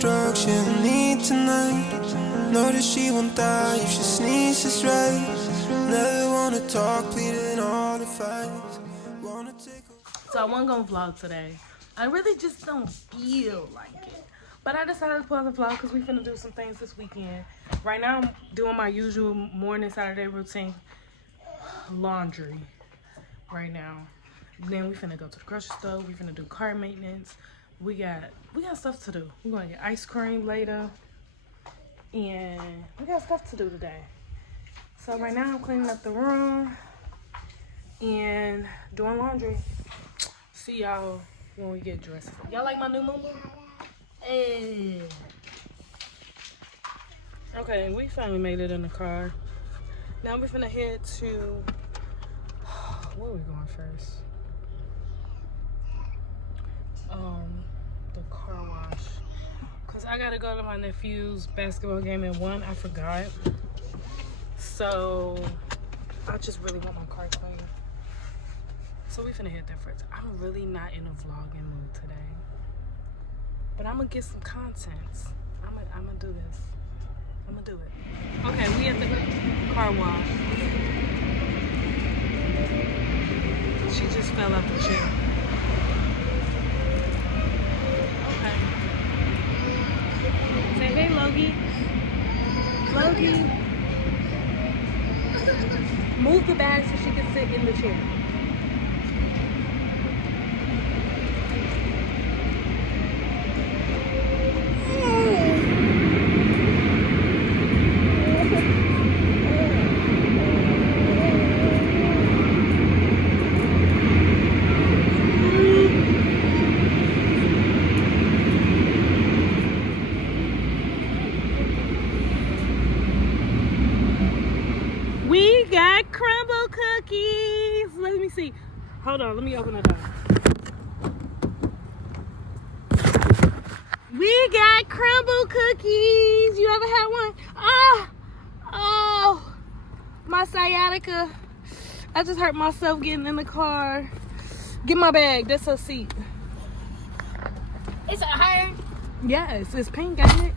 drugs she'll need tonight. Know that she won't die if she sneezes right. Never wanna talk, pleading all the fights. Wanna take a... So I wasn't gonna vlog today. I really just don't feel like it. But I decided to put on the vlog because we finna do some things this weekend. Right now I'm doing my usual morning Saturday routine. Laundry right now. Then we finna go to the grocery store. We finna do car maintenance. We got stuff to do. We're gonna get ice cream later. And we got stuff to do today. So right now I'm cleaning up the room and doing laundry. See y'all when we get dressed. Y'all like my new moo? Hey. Okay, we finally made it in the car. Now we're finna head to, where are we going first? The car wash. Cause I gotta go to my nephew's basketball game at 1. I forgot. So I just really want my car clean. So we finna hit that first. I'm really not in a vlogging mood today. But I'm gonna get some content. I'm gonna do this. I'm gonna do it. Okay, we at the car wash. She just fell out the chair. Okay. Say hey, Logie. Logie. Move the bag so she can sit in the chair. We got crumble cookies. Let me see. Hold on, let me open it up. We got crumble cookies. You ever had one? Oh, my sciatica. I just hurt myself getting in the car. Get my bag. That's her seat. Is it her? Yes, it's pink, ain't it?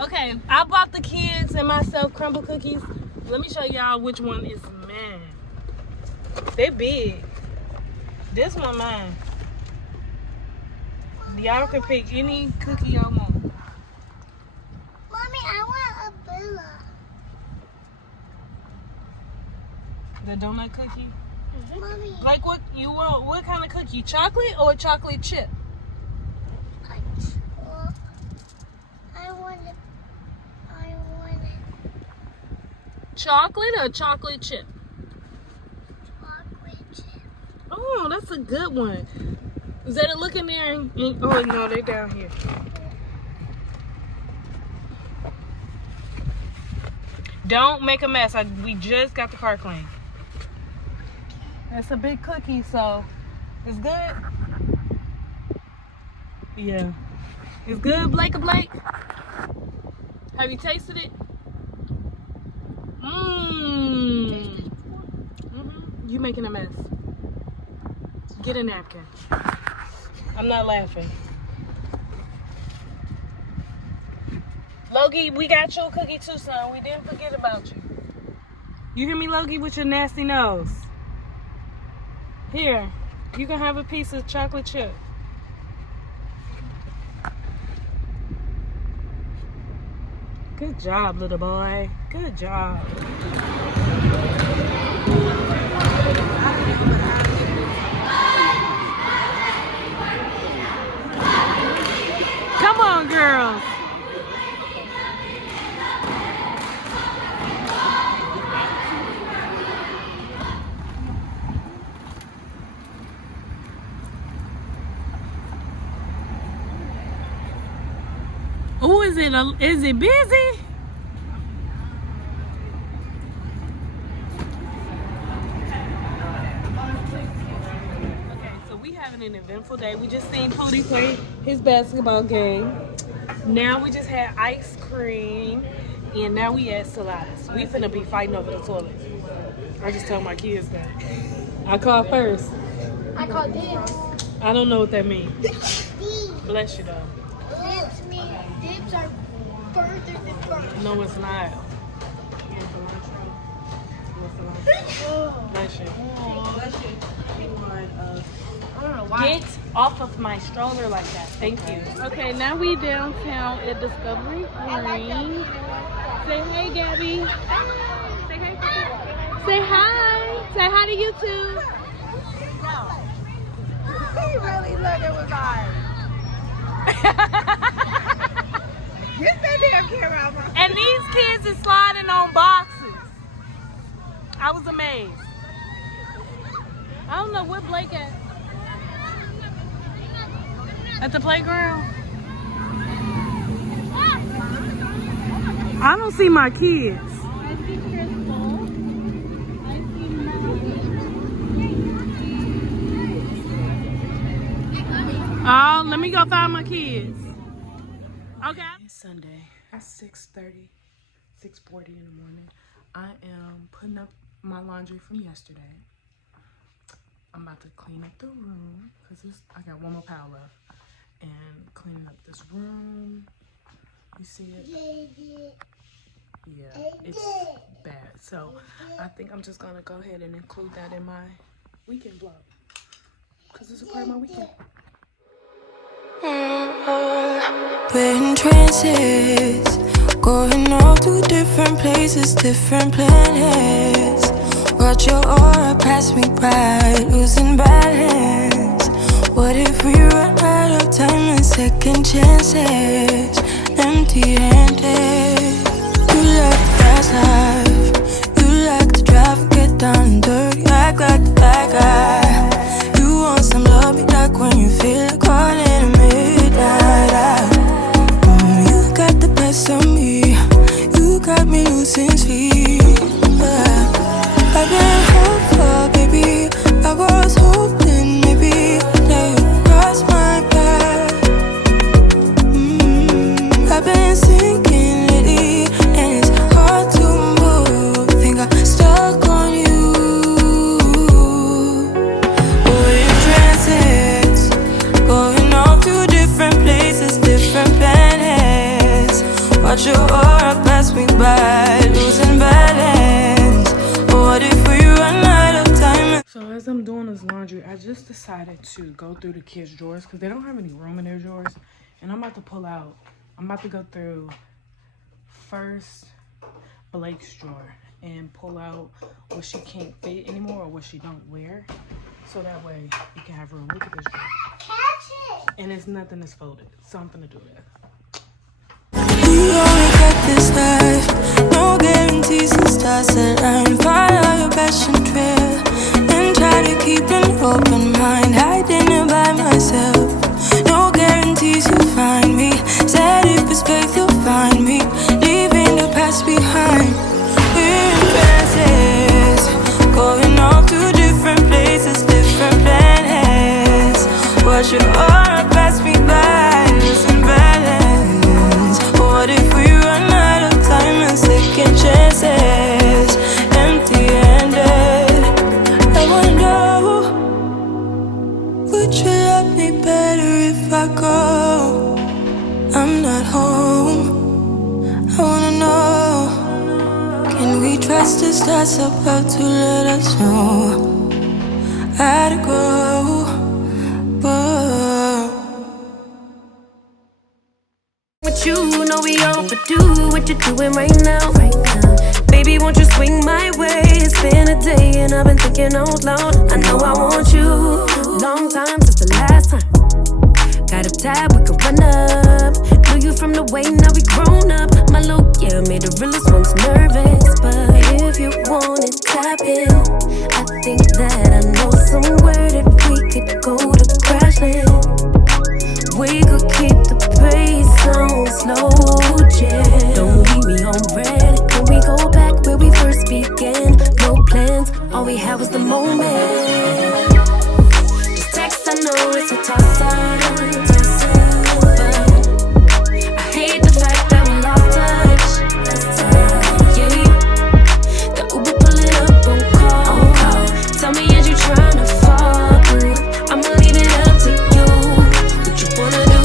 Okay, I bought the kids and myself crumble cookies. Let me show y'all which one is mine. They big. This one mine. Y'all can pick any cookie y'all want. Mommy, I want a Bella. The donut cookie? Mommy, Like what you want? What kind of cookie? Chocolate or chocolate chip? I want it. Chocolate or chocolate chip? Chocolate chip. Oh, that's a good one. Is that a look in there? Oh no, they're down here. Don't make a mess. We just got the car clean. That's a big cookie, so it's good. Yeah, it's good, Blake. Have you tasted it? You making a mess. Get a napkin. I'm not laughing. Logie, we got your cookie too, son. We didn't forget about you. You hear me, Logie, with your nasty nose? Here, you can have a piece of chocolate chip. Good job, little boy. Good job. Come on, girls. Oh, is it busy? Okay, so we having an eventful day. We just seen Pody play his basketball game. Now we just had ice cream, and now we at Saladas. We finna be fighting over the toilet. I just tell my kids that. I called first. I called this. I don't know what that means. Bless you, though. Dips are further than fries. No, it's not. Get off of my stroller like that. Thank you. Okay, now we downtown at Discovery Green. Say hey, Gabby. Say hey. Say hi. Say hi to YouTube. He really looked and was like, get that damn camera out my face. And these kids is sliding on boxes. I was amazed. I don't know where Blake at. At the playground? I don't see my kids. I see Crystal. I see Molly. Oh, let me go find my kids. Okay. It's Sunday. It's 6:30, 6:40 in the morning. I am putting up my laundry from yesterday. I'm about to clean up the room because I got one more pile left. And cleaning up this room. You see it? Yeah, it's bad. So I think I'm just gonna go ahead and include that in my weekend vlog because it's a part of my weekend. We're in trances, going off to different places, different planets. Watch your aura pass me by, losing balance. What if we run out of time and second chances? Empty-handed. You like the fast life, you like to drive and get down and dirty, act like the bad guy. You want some love, be like when you feel like calling at midnight. You got the best of me, you got me losing sleep. I've been hopeful, baby, I was hoping maybe that you crossed my path. I've been sinking lately, and it's hard to move. Think I'm stuck on you. We're in transits, going off to different places, different planets. Watch your aura pass me by, losing balance. What if we run out of time? So as I'm doing this laundry, I just decided to go through the kids' drawers because they don't have any room in their drawers. And I'm about to go through first Blake's drawer and pull out what she can't fit anymore or what she don't wear. So that way you can have room. Look at this drawer. And it's nothing that's folded. So I'm gonna do that. You only got this life, no guarantees and stars align. Follow your passion trail and try to keep an open mind. I didn't by myself, no guarantees you'll find me. Said if it's faith you'll find me, leaving the past behind. We're in trances, going off to different places, different planets. Watch your aura pass me by, losing balance. What if we run out of time and second chances? Empty-handed. I wanna know, would you love me better if I go? I'm not home. I wanna know, can we trust the stars about to let us know how to go? With you, know we overdue. What you doing right now? Baby, won't you swing my way? It's been a day and I've been thinking out loud. I know I want you. Long time since the last time. Got a tab, we could run up. Knew you from the way, now we grown up. My look, yeah, made the realest ones nervous. But if you want it, tap in. I think that I know somewhere that we could go to crash land. We could keep the pace on slow jam. Don't leave me on red. Can we go back where we first began? No plans, all we had was the moment. This text, I know it's a toss-up, but I hate the fact that we lost touch. Yeah, the Uber pulling up on call. Tell me, is you trying to fall through? I'ma leave it up to you. What you wanna do?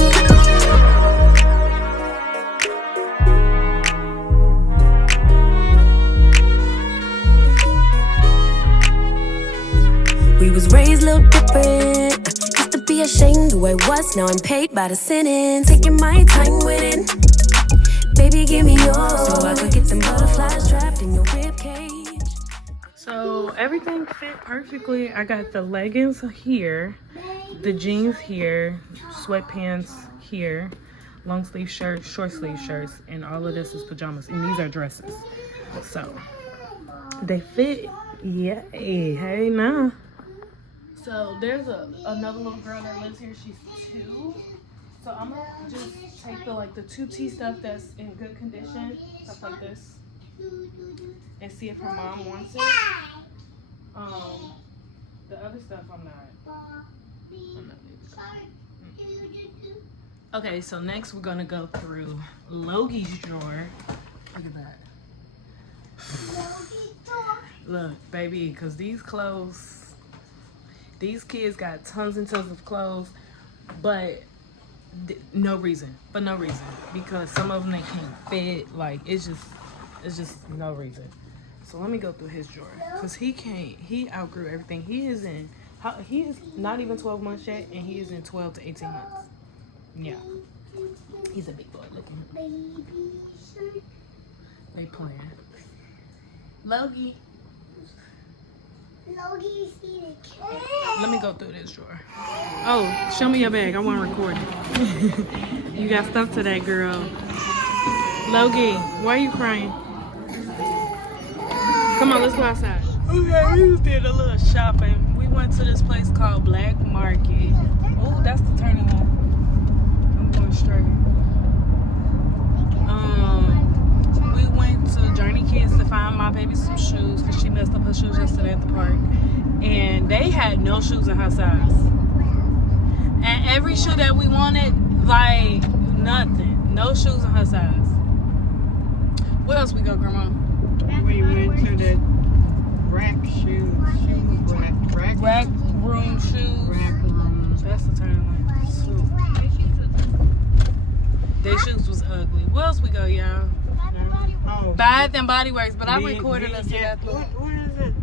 was, now I'm paid by the sentence. Taking my time with it. Baby, give me yours, so I could get them butterflies trapped in your ribcage. So everything fit perfectly. I got the leggings here, the jeans here, sweatpants here, long sleeve shirts, short sleeve shirts, and all of this is pajamas, and these are dresses. So they fit. Yeah, hey now. So there's another little girl that lives here. She's 2. So I'm gonna just take the 2T stuff that's in good condition, stuff like this, and see if her mom wants it. The other stuff I'm not leaving. Okay, so next we're gonna go through Logie's drawer. Look at that. Look, baby, because these clothes, these kids got tons and tons of clothes, but no reason, because some of them they can't fit. Like it's just no reason. So let me go through his drawer, because he outgrew everything. He is not even 12 months yet, and he is in 12 to 18 months. Yeah, he's a big boy. Look at him. They playing. Logie, see the kid. let me go through this drawer. Oh, show me your bag. I want to record it. You got stuff today, girl. Logie, why are you crying? Come on, let's go outside. Okay, we just did a little shopping. We went to this place called Black Market. Oh, that's the turning one. I'm going straight. We went to Journey Kids to find my baby some shoes, because she messed up her shoes yesterday at the park. And they had no shoes in her size. And every shoe that we wanted, like nothing. No shoes in her size. Where else we go, Grandma? We went to the rack Rack room shoes. Rack room. That's the turning lane. Their shoes was ugly. Where else we go, y'all? Oh, Bath and Body Works, but I recorded us at that. What is it?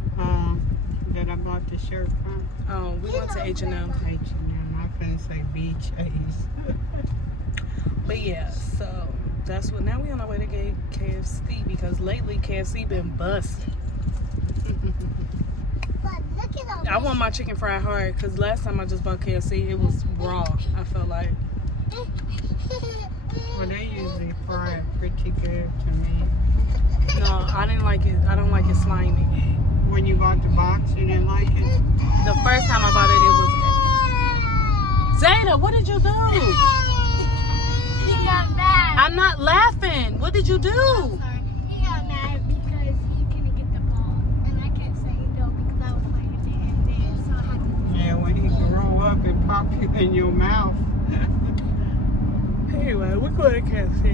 That I bought the shirt from? Oh, we went to H&M. H&M. I couldn't say BJ's. But yeah, so that's what. Now we on our way to get KFC, because lately KFC been busting. I want my chicken fried hard, because last time I just bought KFC, it was raw. I felt like. Well, they usually fry it pretty good to me. No, I didn't like it. I don't like it slimy. When you bought the box, you didn't like it? The first time I bought it, it was. Zayda, what did you do? He got mad. I'm not laughing. What did you do? Sorry. He got mad because he couldn't get the ball. And I can't say no because I was playing it and then so I had to. Yeah, when he grow up and pop you in your mouth. Anyway, we're going to KFC.